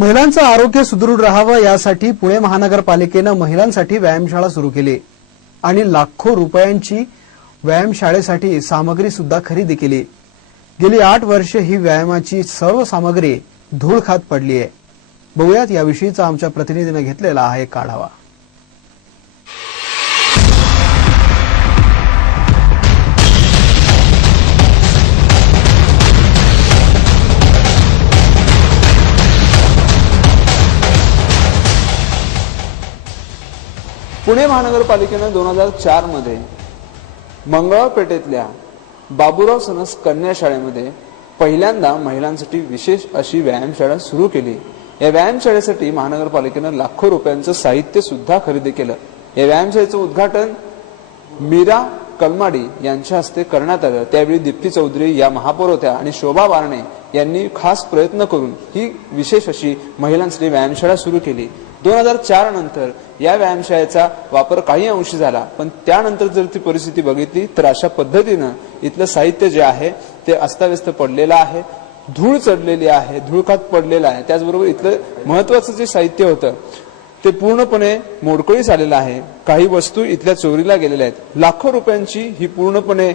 महिलांचं आरोग्य सुदृढ राहावं यासाठी पुणे महानगरपालिकेनं महिलांसाठी व्यायामशाळा सुरू केली आणि लाखो रुपयांची व्यायामशाळेसाठी सामग्री सुद्धा खरेदी केली. गेली आठ वर्ष ही व्यायामाची सर्व सामग्री धूळ खात पडली आहे बघूयात याविषयीचा आमच्या प्रतिनिधीनं घेतलेला हा एक आढावा पुणे महानगरपालिकेनं दोन हजार चारमध्ये मंगळपेठेतल्या बाबुराव सनस कन्या शाळेमध्ये पहिल्यांदा महिलांसाठी विशेष अशी व्यायामशाळा सुरू केली. या व्यायामशाळेसाठी महानगरपालिकेनं लाखो रुपयांचं साहित्य सुद्धा खरेदी केलं. या व्यायामशाळेचं उद्घाटन मीरा कलमाडी यांच्या हस्ते करण्यात आलं. त्यावेळी दीप्ती चौधरी या महापौर होत्या आणि शोभा बारणे यांनी खास प्रयत्न करून ही विशेष अशी महिलांसाठी व्यायामशाळा सुरू केली. दोन हजार चार नंतर या व्यायामशाळेचा वापर काही अंशी झाला. पण त्यानंतर जर ती परिस्थिती बघितली तर अशा पद्धतीनं इथलं साहित्य जे आहे ते अस्ताव्यस्त पडलेलं आहे धूळ चढलेली आहे धूळखात पडलेलं आहे. त्याचबरोबर इथलं महत्वाचं जे साहित्य होतं ते पूर्णपणे मोडकळीस आलेलं आहे. काही वस्तू इथल्या चोरीला गेलेल्या आहेत. लाखो रुपयांची ही पूर्णपणे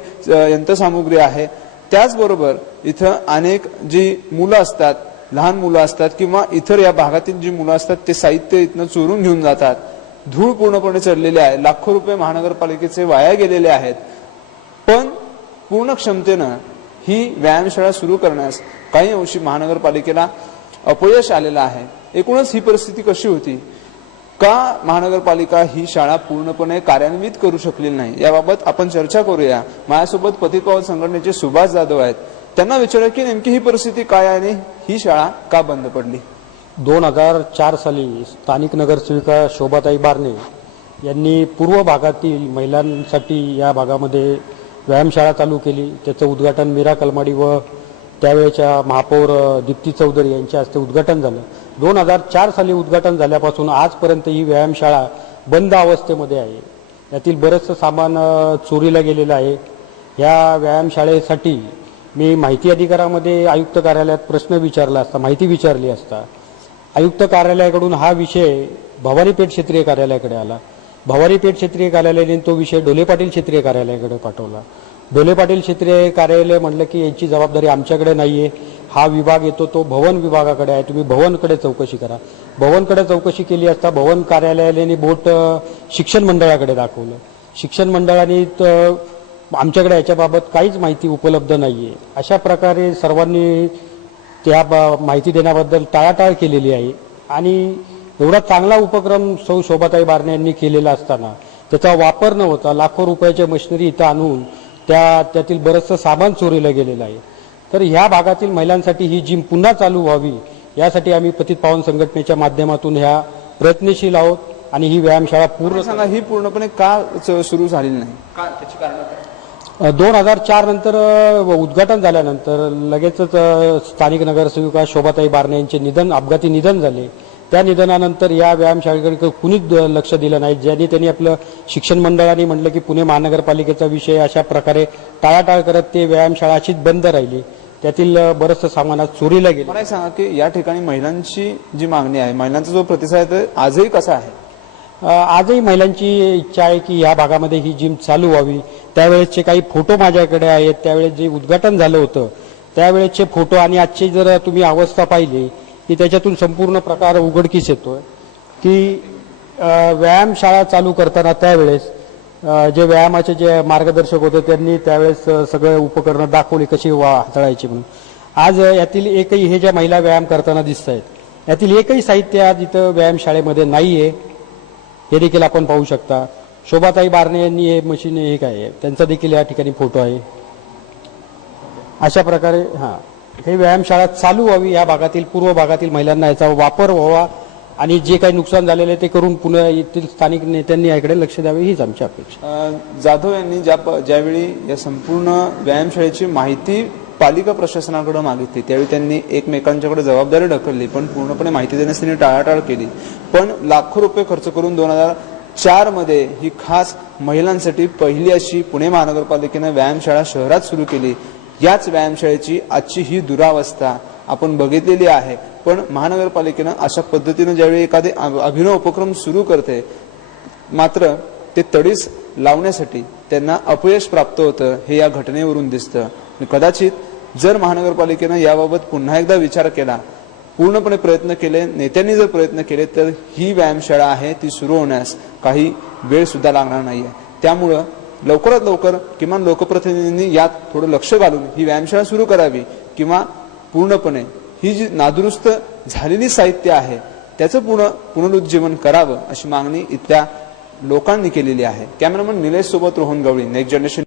यंत्रसामुग्री आहे. त्याचबरोबर इथं अनेक जी मुलं असतात लहान मुलं असतात किंवा इतर या भागातील जी मुलं असतात ते साहित्य इथनं चोरून घेऊन जातात. धूळ पूर्णपणे चढलेली आहे. लाखो रुपये महानगरपालिकेचे वाया गेलेले आहेत. पण पूर्ण क्षमतेनं ही व्यायामशाळा सुरू करण्यास काही अंशी महानगरपालिकेला अपयश आलेलं आहे. एकूणच ही परिस्थिती कशी होती? का महानगरपालिका ही शाळा पूर्णपणे कार्यान्वित करू शकलेली नाही? याबाबत आपण चर्चा करूया. माझ्यासोबत पतित पावन संघटनेचे सुभाष जाधव आहेत. त्यांना विचारलं की नेमकी ही परिस्थिती काय आहे आणि ही शाळा का बंद पडली? दोन हजार चार साली स्थानिक नगरसेविका शोभाताई बारणे यांनी पूर्व भागातील महिलांसाठी या भागामध्ये व्यायामशाळा चालू केली. त्याचं उद्घाटन मीरा कलमाडी व त्यावेळेच्या महापौर दीप्ती चौधरी यांच्या हस्ते उद्घाटन झालं. दोन हजार चार साली उद्घाटन झाल्यापासून आजपर्यंत ही व्यायामशाळा बंद अवस्थेमध्ये आहे. यातील बरंचसं सामान चोरीला गेलेलं आहे. या व्यायामशाळेसाठी मी माहिती अधिकारामध्ये आयुक्त कार्यालयात प्रश्न विचारला असता माहिती विचारली असता आयुक्त कार्यालयाकडून हा विषय भवानीपेठ क्षेत्रीय कार्यालयाकडे आला. भवानीपेठ क्षेत्रीय कार्यालयाने तो विषय ढोले पाटील क्षेत्रीय कार्यालयाकडे पाठवला. ढोले पाटील क्षेत्रीय कार्यालय म्हटलं की यांची जबाबदारी आमच्याकडे नाहीये. हा विभाग येतो तो भवन विभागाकडे आहे. तुम्ही भवनकडे चौकशी करा. भवनकडे चौकशी केली असता भवन कार्यालयाने बोट शिक्षण मंडळाकडे दाखवलं. शिक्षण मंडळाने आमच्याकडे याच्याबाबत काहीच माहिती उपलब्ध नाहीये. अशा प्रकारे सर्वांनी त्या ब- माहिती देण्याबद्दल टाळाटाळ केलेली आहे. आणि एवढा चांगला उपक्रम सौ शोभाताई बारणे यांनी केलेला असताना त्याचा वापर न होता लाखो रुपयाच्या मशिनरी इथं आणून त्या त्यातील बरंचसं सामान चोरीला गेलेलं आहे. तर ह्या भागातील महिलांसाठी ही जिम पुन्हा चालू व्हावी यासाठी आम्ही पतित पावन संघटनेच्या माध्यमातून ह्या प्रयत्नशील आहोत आणि ही व्यायामशाळा पूर्ण सांगा ही पूर्णपणे का सुरू झालेली नाही? का त्याची कारण दोन हजार चार नंतर उद्घाटन झाल्यानंतर लगेचच स्थानिक नगरसेविका शोभाताई बारणे यांचे निधन अपघाती निधन झाले. त्या निधनानंतर या व्यायामशाळेकडे कुणीच लक्ष दिलं नाही. ज्यांनी त्यांनी आपलं शिक्षण मंडळाने म्हटलं की पुणे महानगरपालिकेचा विषय अशा प्रकारे टाळाटाळ करत ते व्यायामशाळा अशीच बंद राहिली. त्यातील बरंचसं सामान आज चोरीला गेलं. मला सांगा की या ठिकाणी महिलांची जी मागणी आहे महिलांचा जो प्रतिसाद आहे तो आजही कसा आहे? आजही महिलांची इच्छा आहे की या भागामध्ये ही जिम चालू व्हावी. त्यावेळेसचे काही फोटो माझ्याकडे आहेत त्यावेळेस जे उद्घाटन झालं होतं त्यावेळेसचे फोटो आणि आजची जर तुम्ही अवस्था पाहिली की त्याच्यातून संपूर्ण प्रकार उघडकीस येतोय की व्यायामशाळा चालू करताना त्यावेळेस जे व्यायामाचे जे मार्गदर्शक होते त्यांनी त्यावेळेस सगळे उपकरणं दाखवली कशी वा हाताळायची म्हणून. आज यातील एकही हे ज्या महिला व्यायाम करताना दिसत आहेत यातील एकही साहित्य आज इथं व्यायामशाळेमध्ये नाही आहे हे देखील आपण पाहू शकता. शोभाताई बारणे यांनी हे मशीन हे काय आहे? त्यांचा देखील या ठिकाणी फोटो आहे. अशा प्रकारे हा. हे व्यायामशाळा चालू व्हावी या भागातील पूर्व भागातील महिलांना याचा वापर व्हावा आणि जे काही नुकसान झालेलं आहे ते करून पुणे येथील स्थानिक नेत्यांनी याकडे लक्ष द्यावे हीच आमची अपेक्षा जाधव यांनी ज्या ज्यावेळी या संपूर्ण व्यायामशाळेची माहिती पालिका प्रशासनाकडे मागितली त्यावेळी त्यांनी एकमेकांच्याकडे जबाबदारी ढकलली पण पूर्णपणे माहिती देण्यास त्यांनी टाळाटाळ केली. पण लाखो रुपये खर्च करून दोन हजार चारमध्ये ही खास महिलांसाठी पहिली अशी पुणे महानगरपालिकेनं व्यायामशाळा शहरात सुरू केली. याच व्यायामशाळेची आजची ही दुरावस्था आपण बघितलेली आहे. पण महानगरपालिकेनं अशा पद्धतीनं ज्यावेळी एखादे अभिनव उपक्रम सुरू करते मात्र ते तडीस लावण्यासाठी त्यांना अपयश प्राप्त होतं हे या घटनेवरून दिसतं. कदाचित जर महानगरपालिकेनं याबाबत पुन्हा एकदा विचार केला पूर्णपणे प्रयत्न केले नेत्यांनी जर प्रयत्न केले तर ही व्यायामशाळा आहे ती सुरू होण्यास काही वेळ सुद्धा लागणार नाहीये. त्यामुळं लवकरात लवकर किमान लोकप्रतिनिधींनी यात थोडं लक्ष घालून ही व्यायामशाळा सुरू करावी किंवा पूर्णपणे ही जी नादुरुस्त झालेली साहित्य आहे त्याचं पुन्हा पुनरुज्जीवन करावं अशी मागणी इथल्या लोकांनी केलेली आहे. कॅमेरामन निलेश सोबत रोहन गवळी नेक्स्ट जनरेशन